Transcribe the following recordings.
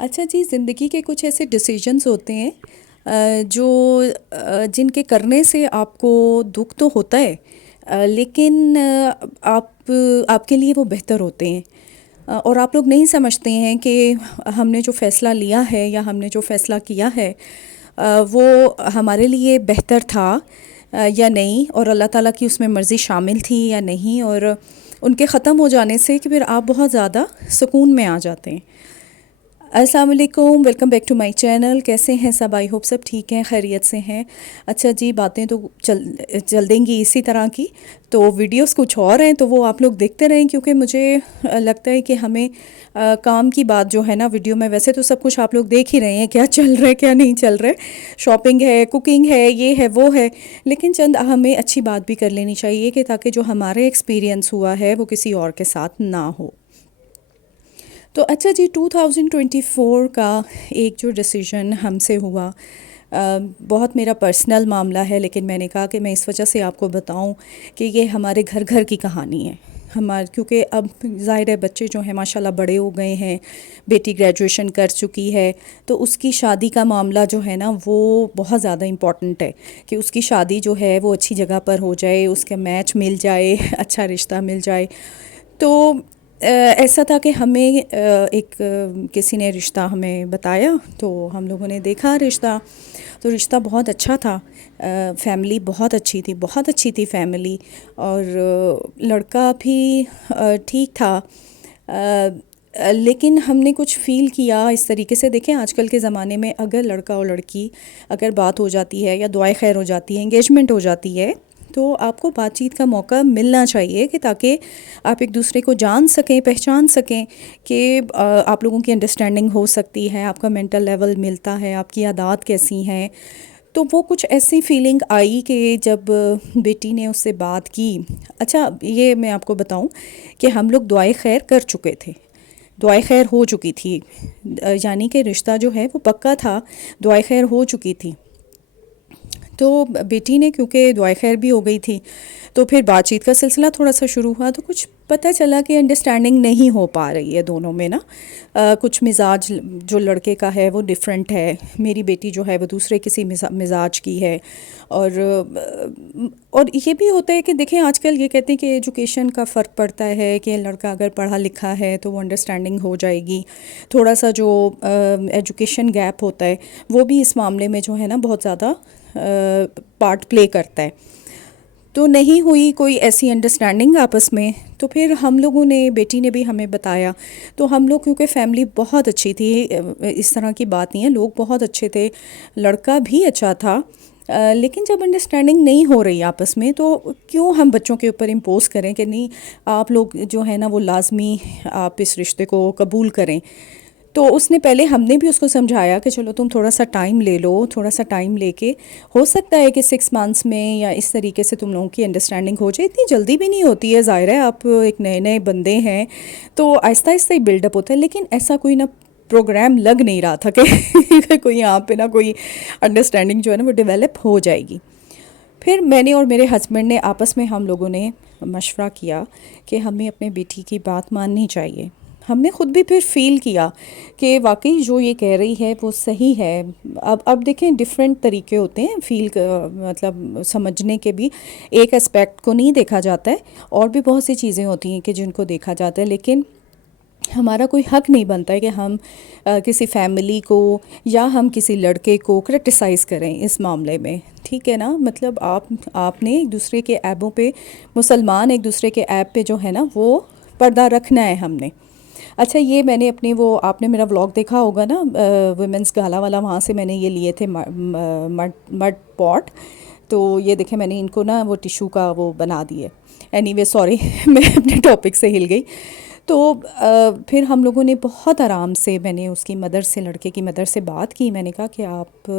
اچھا جی، زندگی کے کچھ ایسے ڈیسیجنز ہوتے ہیں جو جن کے کرنے سے آپ کو دکھ تو ہوتا ہے، لیکن آپ کے لیے وہ بہتر ہوتے ہیں، اور آپ لوگ نہیں سمجھتے ہیں کہ ہم نے جو فیصلہ لیا ہے یا ہم نے جو فیصلہ کیا ہے وہ ہمارے لیے بہتر تھا یا نہیں، اور اللہ تعالیٰ کی اس میں مرضی شامل تھی یا نہیں، اور ان کے ختم ہو جانے سے کہ پھر آپ بہت زیادہ سکون میں آ جاتے ہیں۔ السلام علیکم، welcome back to my channel. کیسے ہیں سب؟ آئی ہوپ سب ٹھیک ہیں، خیریت سے ہیں۔ اچھا جی، باتیں تو چل دیں گی اسی طرح کی، تو ویڈیوز کچھ اور ہیں تو وہ آپ لوگ دیکھتے رہیں، کیونکہ مجھے لگتا ہے کہ ہمیں کام کی بات جو ہے نا ویڈیو میں، ویسے تو سب کچھ آپ لوگ دیکھ ہی رہے ہیں کیا چل رہا ہے کیا نہیں چل رہا ہے، شاپنگ ہے، کوکنگ ہے، یہ ہے وہ ہے، لیکن چند ہمیں اچھی بات بھی کر لینی چاہیے کہ تاکہ جو ہمارے ایکسپیرینس ہوا ہے وہ کسی اور کے ساتھ نہ ہو۔ تو اچھا جی، 2024 کا ایک جو ڈیسیژن ہم سے ہوا، بہت میرا پرسنل معاملہ ہے، لیکن میں نے کہا کہ میں اس وجہ سے آپ کو بتاؤں کہ یہ ہمارے گھر گھر کی کہانی ہے کیونکہ اب ظاہر ہے بچے جو ہیں ماشاءاللہ بڑے ہو گئے ہیں، بیٹی گریجویشن کر چکی ہے، تو اس کی شادی کا معاملہ جو ہے نا وہ بہت زیادہ امپورٹنٹ ہے کہ اس کی شادی جو ہے وہ اچھی جگہ پر ہو جائے، اس کا میچ مل جائے، اچھا رشتہ مل جائے۔ تو ایسا تھا کہ ہمیں کسی نے رشتہ ہمیں بتایا، تو ہم لوگوں نے دیکھا رشتہ، تو رشتہ بہت اچھا تھا، فیملی بہت اچھی تھی، بہت اچھی تھی فیملی، اور لڑکا بھی ٹھیک تھا، لیکن ہم نے کچھ فیل کیا اس طریقے سے۔ دیکھیں آج کل کے زمانے میں اگر لڑکا اور لڑکی اگر بات ہو جاتی ہے یا دعائے خیر ہو جاتی ہے، انگیجمنٹ ہو جاتی ہے، تو آپ کو بات چیت کا موقع ملنا چاہیے کہ تاکہ آپ ایک دوسرے کو جان سکیں، پہچان سکیں، کہ آپ لوگوں کی انڈرسٹینڈنگ ہو سکتی ہے، آپ کا مینٹل لیول ملتا ہے، آپ کی عادات کیسی ہیں۔ تو وہ کچھ ایسی فیلنگ آئی کہ جب بیٹی نے اس سے بات کی، اچھا یہ میں آپ کو بتاؤں کہ ہم لوگ دعائے خیر کر چکے تھے، دعائے خیر ہو چکی تھی، یعنی کہ رشتہ جو ہے وہ پکا تھا، دعائے خیر ہو چکی تھی۔ تو بیٹی نے کیونکہ دعائے خیر بھی ہو گئی تھی، تو پھر بات چیت کا سلسلہ تھوڑا سا شروع ہوا، تو کچھ پتہ چلا کہ انڈرسٹینڈنگ نہیں ہو پا رہی ہے دونوں میں نا، کچھ مزاج جو لڑکے کا ہے وہ ڈیفرنٹ ہے، میری بیٹی جو ہے وہ دوسرے کسی مزاج کی ہے، اور یہ بھی ہوتا ہے کہ دیکھیں آج کل یہ کہتے ہیں کہ ایجوکیشن کا فرق پڑتا ہے، کہ لڑکا اگر پڑھا لکھا ہے تو وہ انڈرسٹینڈنگ ہو جائے گی، تھوڑا سا جو ایجوکیشن گیپ ہوتا ہے وہ بھی اس معاملے میں جو ہے نا بہت زیادہ پارٹ پلے کرتا ہے۔ تو نہیں ہوئی کوئی ایسی انڈرسٹینڈنگ آپس میں، تو پھر ہم لوگوں نے، بیٹی نے بھی ہمیں بتایا، تو ہم لوگ کیونکہ فیملی بہت اچھی تھی، اس طرح کی بات نہیں ہے، لوگ بہت اچھے تھے، لڑکا بھی اچھا تھا، لیکن جب انڈرسٹینڈنگ نہیں ہو رہی آپس میں تو کیوں ہم بچوں کے اوپر امپوز کریں کہ نہیں آپ لوگ جو ہے نا وہ لازمی آپ اس رشتے کو قبول کریں۔ تو اس نے پہلے، ہم نے بھی اس کو سمجھایا کہ چلو تم تھوڑا سا ٹائم لے لو، تھوڑا سا ٹائم لے کے ہو سکتا ہے کہ 6 منتھس میں یا اس طریقے سے تم لوگوں کی انڈرسٹینڈنگ ہو جائے، اتنی جلدی بھی نہیں ہوتی ہے، ظاہر ہے آپ ایک نئے نئے بندے ہیں تو آہستہ آہستہ ہی بلڈ اپ ہوتا ہے، لیکن ایسا کوئی نہ پروگرام لگ نہیں رہا تھا کہ کوئی یہاں پہ نہ کوئی انڈرسٹینڈنگ جو ہے نا وہ ڈیولپ ہو جائے گی۔ پھر میں نے اور میرے ہسبینڈ نے آپس میں ہم لوگوں نے مشورہ کیا کہ ہمیں اپنے بیٹی کی بات ماننی چاہیے۔ ہم نے خود بھی پھر فیل کیا کہ واقعی جو یہ کہہ رہی ہے وہ صحیح ہے۔ اب دیکھیں ڈیفرنٹ طریقے ہوتے ہیں فیل مطلب سمجھنے کے بھی، ایک اسپیکٹ کو نہیں دیکھا جاتا ہے، اور بھی بہت سی چیزیں ہوتی ہیں کہ جن کو دیکھا جاتا ہے، لیکن ہمارا کوئی حق نہیں بنتا ہے کہ ہم کسی فیملی کو یا ہم کسی لڑکے کو کرٹیسائز کریں اس معاملے میں، ٹھیک ہے نا؟ مطلب آپ نے ایک دوسرے کے عیبوں پہ، مسلمان ایک دوسرے کے عیب پہ جو ہے نا وہ پردہ رکھنا ہے ہم نے۔ اچھا یہ میں نے اپنے وہ، آپ نے میرا ولاگ دیکھا ہوگا نا ویمنس گالا والا، وہاں سے میں نے یہ لیے تھے مڈ پاٹ، تو یہ دیکھیں میں نے ان کو نا وہ ٹیشو کا وہ بنا دیے۔ اینی وے سوری میں اپنے ٹاپک سے ہل گئی۔ تو پھر ہم لوگوں نے بہت آرام سے، میں نے اس کی مدر سے، لڑکے کی مدر سے بات کی، میں نے کہا کہ آپ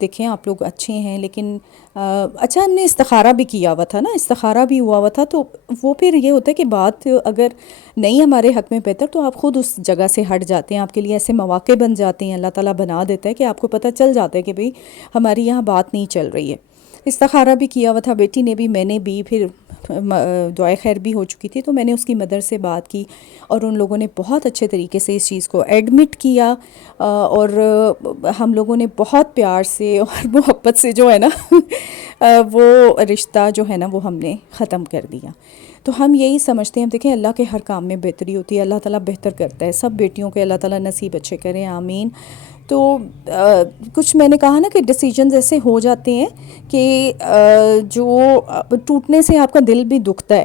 دیکھیں آپ لوگ اچھے ہیں، لیکن اچھا ہم نے استخارہ بھی کیا ہوا تھا نا، استخارہ بھی ہوا ہوا تھا، تو وہ پھر یہ ہوتا ہے کہ بات اگر نہیں ہمارے حق میں بہتر تو آپ خود اس جگہ سے ہٹ جاتے ہیں، آپ کے لیے ایسے مواقع بن جاتے ہیں، اللہ تعالیٰ بنا دیتا ہے کہ آپ کو پتہ چل جاتا ہے کہ بھئی ہماری یہاں بات نہیں چل رہی ہے۔ استخارہ بھی کیا ہوا تھا، بیٹی نے بھی، میں نے بھی، پھر دعائے خیر بھی ہو چکی تھی، تو میں نے اس کی مدر سے بات کی اور ان لوگوں نے بہت اچھے طریقے سے اس چیز کو ایڈمٹ کیا، اور ہم لوگوں نے بہت پیار سے اور محبت سے جو ہے نا وہ رشتہ جو ہے نا وہ ہم نے ختم کر دیا۔ تو ہم یہی سمجھتے ہیں، دیکھیں اللہ کے ہر کام میں بہتری ہوتی ہے، اللہ تعالیٰ بہتر کرتا ہے، سب بیٹیوں کے اللہ تعالیٰ نصیب اچھے کریں، آمین۔ تو کچھ میں نے کہا نا کہ ڈیسیجنز ایسے ہو جاتے ہیں کہ جو ٹوٹنے سے آپ کا دل بھی دکھتا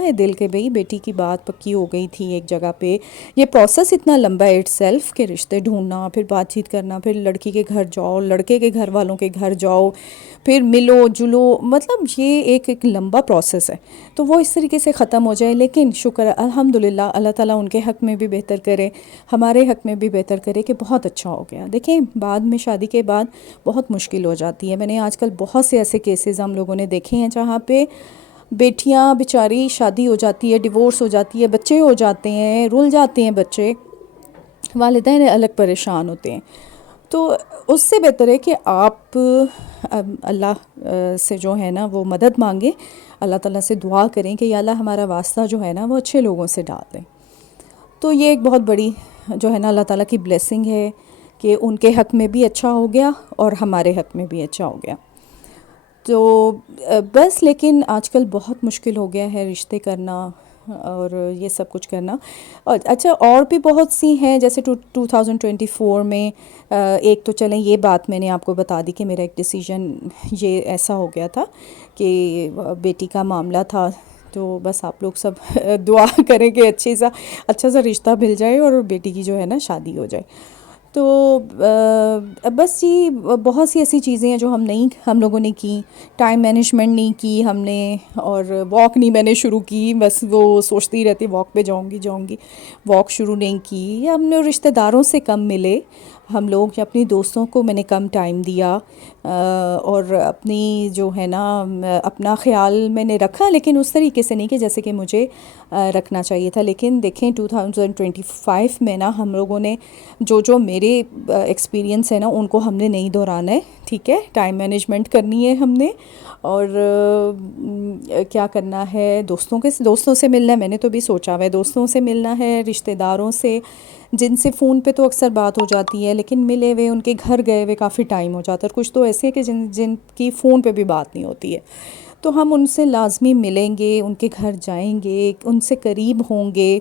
ہے دل کے، بھئی بیٹی کی بات پکی ہو گئی تھی ایک جگہ پہ، یہ پروسیس اتنا لمبا ہے اٹ سیلف کہ رشتے ڈھونڈنا، پھر بات چیت کرنا، پھر لڑکی کے گھر جاؤ، لڑکے کے گھر والوں کے گھر جاؤ، پھر ملو جلو، مطلب یہ ایک لمبا پروسیس ہے، تو وہ اس طریقے سے ختم ہو جائے۔ لیکن شکر الحمدللہ، اللہ تعالیٰ ان کے حق میں بھی بہتر کرے، ہمارے حق میں بھی بہتر کرے کہ بہت اچھا ہو گیا۔ دیکھیں بعد میں شادی کے بعد بہت مشکل ہو جاتی ہے، میں نے آج کل بہت سے ایسے کیسز ہم لوگوں نے دیکھے ہیں جہاں پہ بیٹیاں بیچاری شادی ہو جاتی ہے، ڈیورس ہو جاتی ہے، بچے ہو جاتے ہیں، رل جاتے ہیں بچے، والدین الگ پریشان ہوتے ہیں۔ تو اس سے بہتر ہے کہ آپ اللہ سے جو ہے نا وہ مدد مانگیں، اللہ تعالیٰ سے دعا کریں کہ یا اللہ ہمارا واسطہ جو ہے نا وہ اچھے لوگوں سے ڈال دیں۔ تو یہ ایک بہت بڑی جو ہے نا اللہ تعالیٰ کی بلیسنگ ہے کہ ان کے حق میں بھی اچھا ہو گیا اور ہمارے حق میں بھی اچھا ہو گیا۔ تو بس لیکن آج کل بہت مشکل ہو گیا ہے رشتے کرنا اور یہ سب کچھ کرنا۔ اور اچھا اور بھی بہت سی ہیں، جیسے 2024 میں ایک تو چلیں یہ بات میں نے آپ کو بتا دی کہ میرا ایک ڈیسیجن یہ ایسا ہو گیا تھا کہ بیٹی کا معاملہ تھا، تو بس آپ لوگ سب دعا کریں کہ اچھا سا رشتہ مل جائے اور بیٹی کی جو ہے نا شادی ہو جائے۔ تو بس یہ بہت سی ایسی چیزیں ہیں جو ہم لوگوں نے کی، ٹائم مینجمنٹ نہیں کی ہم نے، اور واک نہیں میں نے شروع کی، بس وہ سوچتی رہتی واک پہ جاؤں گی، واک شروع نہیں کی، یا ہم نے رشتہ داروں سے کم ملے ہم لوگ، یا اپنی دوستوں کو میں نے کم ٹائم دیا، اور اپنی جو ہے نا اپنا خیال میں نے رکھا، لیکن اس طریقے سے نہیں کہ جیسے کہ مجھے رکھنا چاہیے تھا۔ لیکن دیکھیں 2025 میں نا ہم لوگوں نے جو میرے ایکسپیرینس ہے نا ان کو ہم نے نہیں دہرانا ہے، ٹھیک ہے، ٹائم مینجمنٹ کرنی ہے ہم نے، اور کیا کرنا ہے، دوستوں سے ملنا ہے، میں نے تو بھی سوچا ہوا ہے دوستوں سے ملنا ہے، رشتہ داروں سے جن سے فون پہ تو اکثر بات ہو جاتی ہے، لیکن ملے ہوئے ان کے گھر گئے ہوئے کافی ٹائم ہو جاتا ہے، اور کچھ تو ایسے ہیں کہ جن کی فون پہ بھی بات نہیں ہوتی ہے، تو ہم ان سے لازمی ملیں گے، ان کے گھر جائیں گے، ان سے قریب ہوں گے،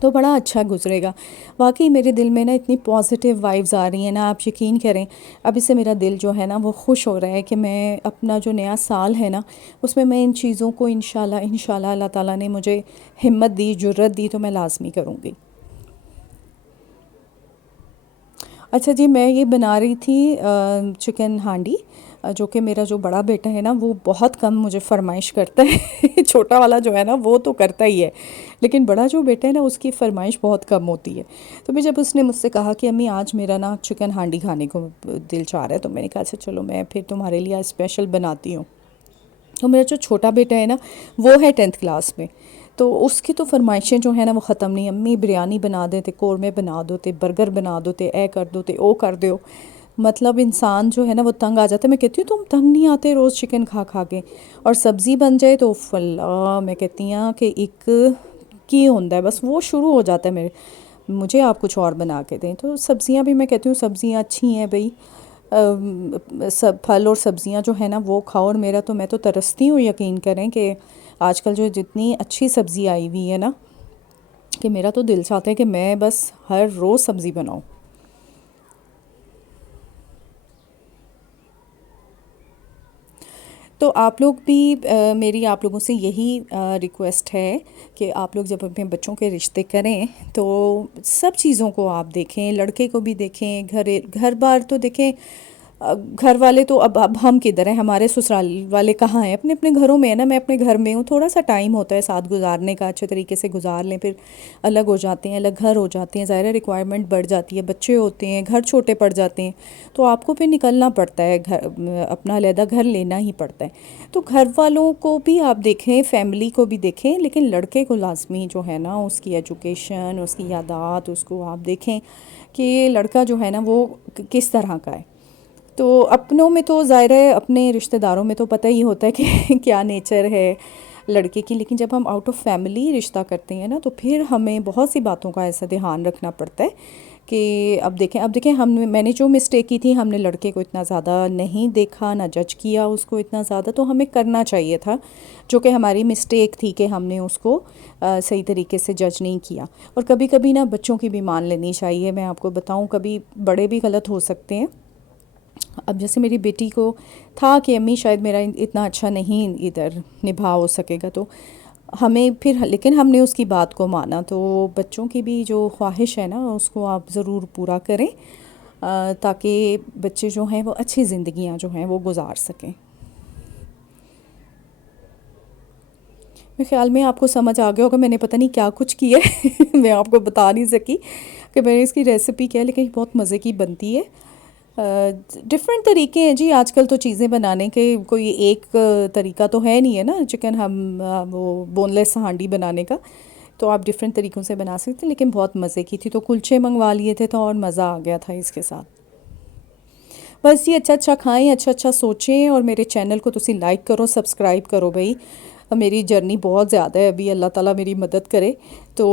تو بڑا اچھا گزرے گا۔ واقعی میرے دل میں نا اتنی پازیٹیو وائبز آ رہی ہیں نا، آپ یقین کریں اب اس سے میرا دل جو ہے نا وہ خوش ہو رہا ہے کہ میں اپنا جو نیا سال ہے نا اس میں ان چیزوں کو انشاءاللہ اللہ تعالیٰ نے مجھے ہمت دی، جرت دی، تو میں لازمی کروں گی۔ اچھا جی، میں یہ بنا رہی تھی چکن ہانڈی، جو کہ میرا جو بڑا بیٹا ہے نا وہ بہت کم مجھے فرمائش کرتا ہے چھوٹا والا جو ہے نا وہ تو کرتا ہی ہے، لیکن بڑا جو بیٹا ہے نا اس کی فرمائش بہت کم ہوتی ہے۔ تو جب اس نے مجھ سے کہا کہ امی آج میرا نا چکن ہانڈی کھانے کو دل چاہ رہا ہے، تو میں نے کہا اچھا چلو میں پھر تمہارے لیے اسپیشل بناتی ہوں۔ تو میرا جو چھوٹا بیٹا ہے نا وہ ہے 10th کلاس میں، تو اس کی تو فرمائشیں جو ہیں نا وہ ختم نہیں، امی بریانی بنا دیتے، قورمے بنا دوتے، برگر بنا دوتے، اے کر دوتے، او کر دو، مطلب انسان جو ہے نا وہ تنگ آ جاتا ہے۔ میں کہتی ہوں تم تنگ نہیں آتے روز چکن کھا کھا کے؟ اور سبزی بن جائے تو اللہ، میں کہتی ہوں کہ ایک کی ہوتا ہے، بس وہ شروع ہو جاتا ہے مجھے آپ کچھ اور بنا کے دیں۔ تو سبزیاں بھی میں کہتی ہوں سبزیاں اچھی ہیں بھئی، سب پھل اور سبزیاں جو ہے نا وہ کھاؤ، اور میں تو ترستی ہوں، یقین کریں کہ آج کل جو جتنی اچھی سبزی آئی ہوئی ہے نا کہ میرا تو دل چاہتا ہے کہ میں بس ہر روز سبزی بناؤں۔ تو آپ لوگ بھی میری آپ لوگوں سے یہی ریکویسٹ ہے کہ آپ لوگ جب اپنے بچوں کے رشتے کریں تو سب چیزوں کو آپ دیکھیں، لڑکے کو بھی دیکھیں، گھر بار تو دیکھیں، گھر والے تو اب ہم کدھر ہیں، ہمارے سسرال والے کہاں ہیں، اپنے اپنے گھروں میں ہے نا، میں اپنے گھر میں ہوں، تھوڑا سا ٹائم ہوتا ہے ساتھ گزارنے کا، اچھے طریقے سے گزار لیں، پھر الگ ہو جاتے ہیں، الگ گھر ہو جاتے ہیں، ظاہر ریکوائرمنٹ بڑھ جاتی ہے، بچے ہوتے ہیں، گھر چھوٹے پڑ جاتے ہیں، تو آپ کو پھر نکلنا پڑتا ہے، اپنا علیحدہ گھر لینا ہی پڑتا ہے۔ تو گھر والوں کو بھی آپ دیکھیں، فیملی کو بھی دیکھیں، لیکن لڑکے کو لازمی جو ہے نا اس کی ایجوکیشن، اس کی یادات، اس کو آپ دیکھیں کہ لڑکا جو ہے نا وہ کس طرح کا ہے۔ تو اپنوں میں تو ظاہر ہے، اپنے رشتہ داروں میں تو پتہ ہی ہوتا ہے کہ کیا نیچر ہے لڑکے کی، لیکن جب ہم آؤٹ آف فیملی رشتہ کرتے ہیں نا تو پھر ہمیں بہت سی باتوں کا ایسا دھیان رکھنا پڑتا ہے کہ اب دیکھیں میں نے جو مسٹیک کی تھی، ہم نے لڑکے کو اتنا زیادہ نہیں دیکھا، نہ جج کیا اس کو اتنا زیادہ، تو ہمیں کرنا چاہیے تھا، جو کہ ہماری مسٹیک تھی کہ ہم نے اس کو صحیح طریقے سے جج نہیں کیا۔ اور کبھی کبھی نا بچوں کی بھی مان لینی چاہیے، میں آپ کو بتاؤں کبھی بڑے بھی غلط ہو سکتے ہیں۔ اب جیسے میری بیٹی کو تھا کہ امی شاید میرا اتنا اچھا نہیں ادھر نبھا ہو سکے گا، تو ہمیں پھر لیکن ہم نے اس کی بات کو مانا۔ تو بچوں کی بھی جو خواہش ہے نا اس کو آپ ضرور پورا کریں، تاکہ بچے جو ہیں وہ اچھی زندگیاں جو ہیں وہ گزار سکیں۔ میرے خیال میں آپ کو سمجھ آ گیا ہوگا، میں نے پتہ نہیں کیا کچھ کیا ہے میں آپ کو بتا نہیں سکی کہ میں نے اس کی ریسیپی کیا ہے، لیکن بہت مزے کی بنتی ہے۔ ڈفرینٹ طریقے ہیں جی آج کل تو چیزیں بنانے کے، کوئی ایک طریقہ تو ہے نہیں ہے نا، چکن وہ بون لیس ہانڈی بنانے کا، تو آپ ڈفرینٹ طریقوں سے بنا سکتے ہیں، لیکن بہت مزے کی تھی۔ تو کلچے منگوا لیے تھے تو اور مزہ آ گیا تھا اس کے ساتھ۔ بس یہ اچھا اچھا کھائیں، اچھا اچھا سوچیں، اور میرے چینل کو تسی لائک کرو، سبسکرائب کرو بھائی۔ میری جرنی بہت زیادہ ہے ابھی، اللہ تعالیٰ میری مدد کرے۔ تو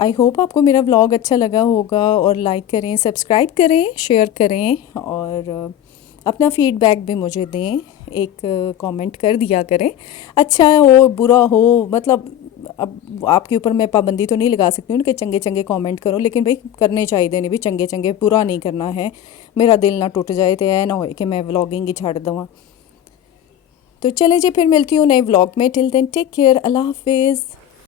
آئی ہوپ آپ کو میرا ولاگ اچھا لگا ہوگا، اور لائک کریں، سبسکرائب کریں، شیئر کریں، اور اپنا فیڈ بیک بھی مجھے دیں، ایک کامنٹ کر دیا کریں، اچھا ہو برا ہو، مطلب اب آپ کے اوپر میں پابندی تو نہیں لگا سکتی ہوں کہ چنگے چنگے کامنٹ کرو، لیکن بھائی کرنے چاہیے نہیں بھی چنگے چنگے، برا نہیں کرنا ہے، میرا دل نہ ٹوٹ جائے تو اے نہ ہوئے کہ میں ولاگنگ ہی چھاڑ دوں۔ تو چلیں جی، پھر ملتی ہوں نئے ولاگ میں، ٹل دین ٹیک کیئر، اللہ حافظ۔